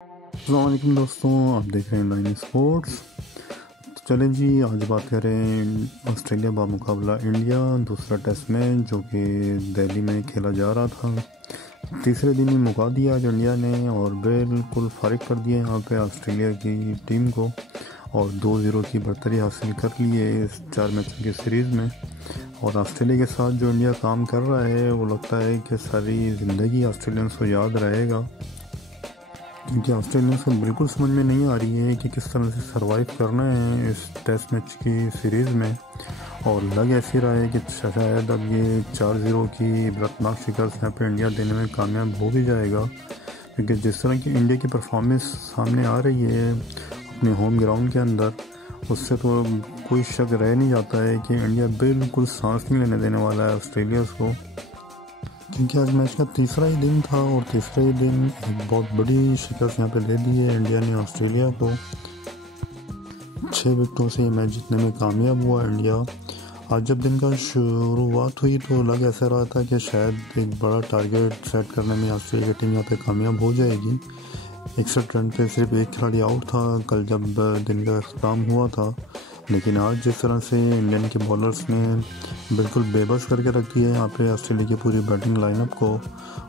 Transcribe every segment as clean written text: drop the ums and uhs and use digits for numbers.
अस्सलाम वालेकुम दोस्तों, आप देख रहे हैं लाइन स्पोर्ट्स। तो चलें जी, आज बात करें ऑस्ट्रेलिया बा मुकाबला इंडिया दूसरा टेस्ट मैच जो कि दिल्ली में खेला जा रहा था। तीसरे दिन ही मुका दिया आज इंडिया ने और बिल्कुल फारिग कर दिया यहाँ पे ऑस्ट्रेलिया की टीम को और 2-0 की बढ़तरी हासिल कर ली है इस 4 मैचों की सीरीज़ में। और ऑस्ट्रेलिया के साथ जो इंडिया काम कर रहा है वो लगता है कि सारी ज़िंदगी ऑस्ट्रेलियंस को याद रहेगा, क्योंकि ऑस्ट्रेलियंस को बिल्कुल समझ में नहीं आ रही है कि किस तरह से सरवाइव करना है इस टेस्ट मैच की सीरीज़ में। और लग ऐसी रहा है कि शायद अब ये 4-0 की इबरतनाक शिकस्त यहाँ पे इंडिया देने में कामयाब हो भी जाएगा, क्योंकि जिस तरह की इंडिया की परफॉर्मेंस सामने आ रही है अपने होम ग्राउंड के अंदर, उससे तो कोई शक रह नहीं जाता है कि इंडिया बिल्कुल सांस नहीं लेने देने वाला है ऑस्ट्रेलिया को। क्योंकि आज मैच का तीसरा ही दिन था और तीसरे ही दिन एक बहुत बड़ी शिकस्त यहाँ पे दे दी है इंडिया ने ऑस्ट्रेलिया को। 6 विकेटों से ये मैच जीतने में कामयाब हुआ इंडिया। आज जब दिन का शुरुआत हुई तो लग ऐसा रहा था कि शायद एक बड़ा टारगेट सेट करने में ऑस्ट्रेलिया की टीम यहाँ पे कामयाब हो जाएगी। 61 रन पे सिर्फ एक खिलाड़ी आउट था कल जब दिन का अख्ताम हुआ था, लेकिन आज जिस तरह से इंडियन के बॉलर्स ने बिल्कुल बेबस करके रख दिया है यहाँ पे ऑस्ट्रेलिया की पूरी बैटिंग लाइनअप को,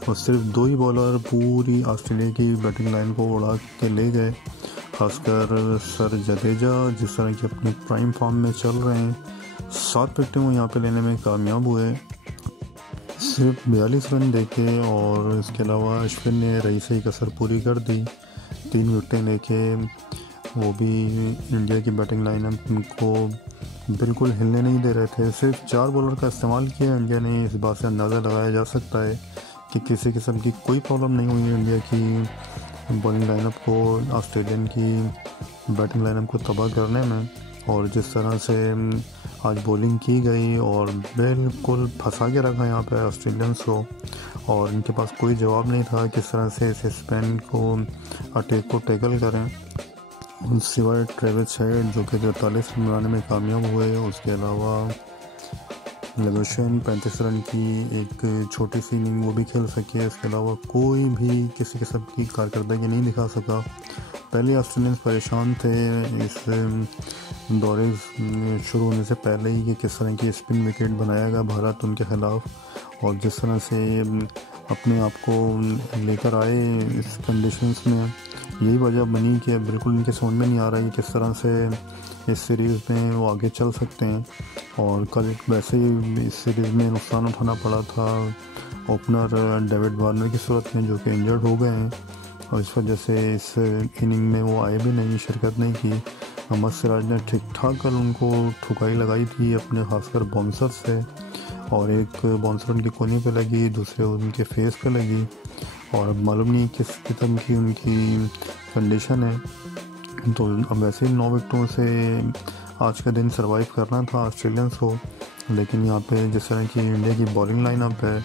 और सिर्फ 2 ही बॉलर पूरी ऑस्ट्रेलिया की बैटिंग लाइन को उड़ा के ले गए, खासकर सर जडेजा जिस तरह की अपनी प्राइम फॉर्म में चल रहे हैं। 7 विकेटें वो यहाँ पे लेने में कामयाब हुए, सिर्फ 42 रन देके, और इसके अलावा अश्विन ने रही से ही कसर पूरी कर दी। 3 विकेटें लेके वो भी इंडिया की बैटिंग लाइनअप को बिल्कुल हिलने नहीं दे रहे थे। सिर्फ 4 बॉलर का इस्तेमाल किया इंडिया ने। इस बात से अंदाज़ा लगाया जा सकता है कि किसी किस्म की कोई प्रॉब्लम नहीं हुई इंडिया की बॉलिंग लाइनअप को ऑस्ट्रेलियन की बैटिंग लाइनअप को तबाह करने में। और जिस तरह से आज बॉलिंग की गई और बिल्कुल फंसा के रखा यहाँ पे ऑस्ट्रेलियंस को, और इनके पास कोई जवाब नहीं था किस तरह से इस स्पिन को अटैक को टैकल करें, सिवाय ट्रेविस हेड जो कि 43 रन बनाने में कामयाब हुए। उसके अलावा लेगोशन 35 रन की एक छोटी सी इनिंग वो भी खेल सके। इसके अलावा कोई भी किसी किस्म की कारकर्दगी नहीं दिखा सका। पहले ऑस्ट्रेलियंस परेशान थे इस दौरे शुरू होने से पहले ही कि किस तरह की स्पिन विकेट बनाएगा भारत उनके ख़िलाफ़, और जिस तरह से अपने आप को लेकर आए इस कंडीशंस में, यही वजह बनी कि बिल्कुल इनके समझ में नहीं आ रहा है कि किस तरह से इस सीरीज़ में वो आगे चल सकते हैं। और कल वैसे ही इस सीरीज़ में नुकसान उठाना पड़ा था ओपनर डेविड वार्नर की सूरत में, जो कि इंजर्ड हो गए हैं, और इस वजह से इस इनिंग में वो आए भी नहीं, शिरकत नहीं की। मोहम्मद सिराज ने ठीक ठाक कल उनको ठुकाई लगाई थी अपने खासकर बाउंसर से, और एक बाउंसर उनकी कोने पे लगी, दूसरे उनके फेस पे लगी, और मालूम नहीं किस किस्म की उनकी कंडीशन है। तो अब वैसे ही 9 विकेटों से आज का दिन सरवाइव करना था ऑस्ट्रेलियंस को, लेकिन यहाँ पे जिस तरह की इंडिया की बॉलिंग लाइनअप है,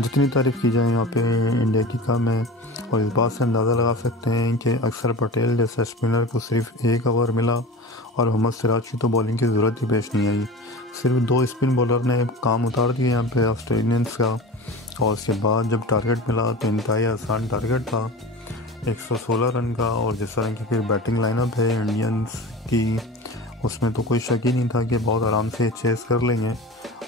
जितनी तारीफ़ की जाए यहाँ पे इंडिया की कम है। और इस बात से अंदाज़ा लगा सकते हैं कि अक्षर पटेल जैसे स्पिनर को सिर्फ 1 ओवर मिला और मोहम्मद सिराज की तो बॉलिंग की ज़रूरत ही पेश नहीं आई। सिर्फ 2 स्पिन बॉलर ने काम उतार दिया यहाँ पे ऑस्ट्रेलियंस का, और उसके बाद जब टारगेट मिला तो इंतहाई आसान टारगेट था 116 रन का। और जिस तरह की फिर बैटिंग लाइनअप है इंडियंस की, उसमें तो कोई शक ही नहीं था कि बहुत आराम से चेस कर लेंगे।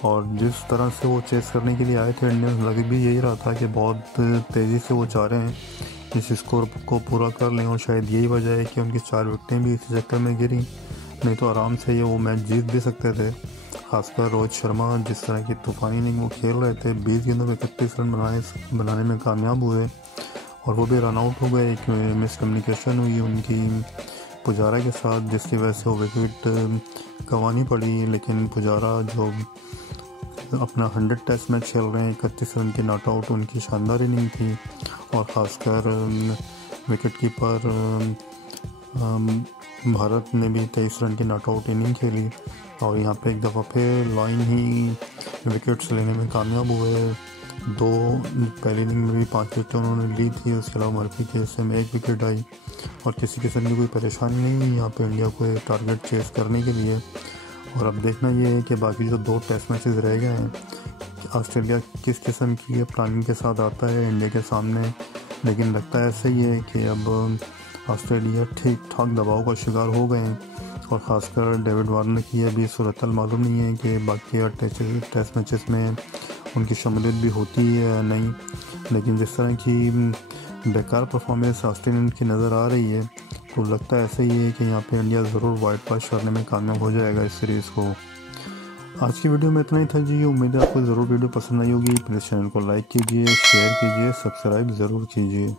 और जिस तरह से वो चेस करने के लिए आए थे इंडियंस, लग भी यही रहा था कि बहुत तेज़ी से वो चाह रहे हैं इस स्कोर को पूरा कर लें, और शायद यही वजह है कि उनकी 4 विकेटें भी इसी चक्कर में गिरी, नहीं तो आराम से ये वो मैच जीत भी सकते थे। खासकर रोहित शर्मा जिस तरह की तूफ़ानी इनिंग वो खेल रहे थे, 20 गेंदों में 31 रन बनाने में कामयाब हुए, और वो भी रन आउट हो गए। एक मिसकम्युनिकेशन हुई उनकी पुजारा के साथ जिसकी वजह से वो विकेट गंवानी पड़ी, लेकिन पुजारा जो अपना 100 टेस्ट मैच खेल रहे हैं, 31 रन की नॉट आउट उनकी शानदार इनिंग थी। और ख़ासकर विकेट कीपर भारत ने भी 23 रन की नॉट आउट इनिंग खेली, और यहाँ पे एक दफ़ा फिर लाइन ही विकेट्स लेने में कामयाब हुए। 2 पहली इनिंग में भी 5 विकेटें उन्होंने ली थी। उसके अलावा मर्फी के हिस्से में 1 विकेट आई, और किसी किस्म की कोई परेशानी नहीं है यहाँ पे इंडिया को टारगेट चेस करने के लिए। और अब देखना ये है कि बाकी जो 2 टेस्ट मैचेस रह गए हैं, ऑस्ट्रेलिया किस किस्म की प्लानिंग के साथ आता है इंडिया के सामने लेकिन लगता ऐसा ही है कि अब ऑस्ट्रेलिया ठीक ठाक दबाव का शिकार हो गए हैं, और ख़ासकर डेविड वार्नर की अभी सूरत मालूम नहीं है कि बाकी टेस्ट मैचेस में उनकी शमूलियत भी होती है या नहीं। लेकिन जिस तरह की बेकार परफॉर्मेंस ऑस्ट्रेलियन की नज़र आ रही है, तो लगता है ऐसा ही है कि यहाँ पे इंडिया ज़रूर वाइट वॉश करने में कामयाब हो जाएगा इस सीरीज़ को। आज की वीडियो में इतना ही था जी। उम्मीद है आपको ज़रूर वीडियो पसंद आई होगी। प्लीज़ चैनल को लाइक कीजिए, शेयर कीजिए, सब्सक्राइब ज़रूर कीजिए।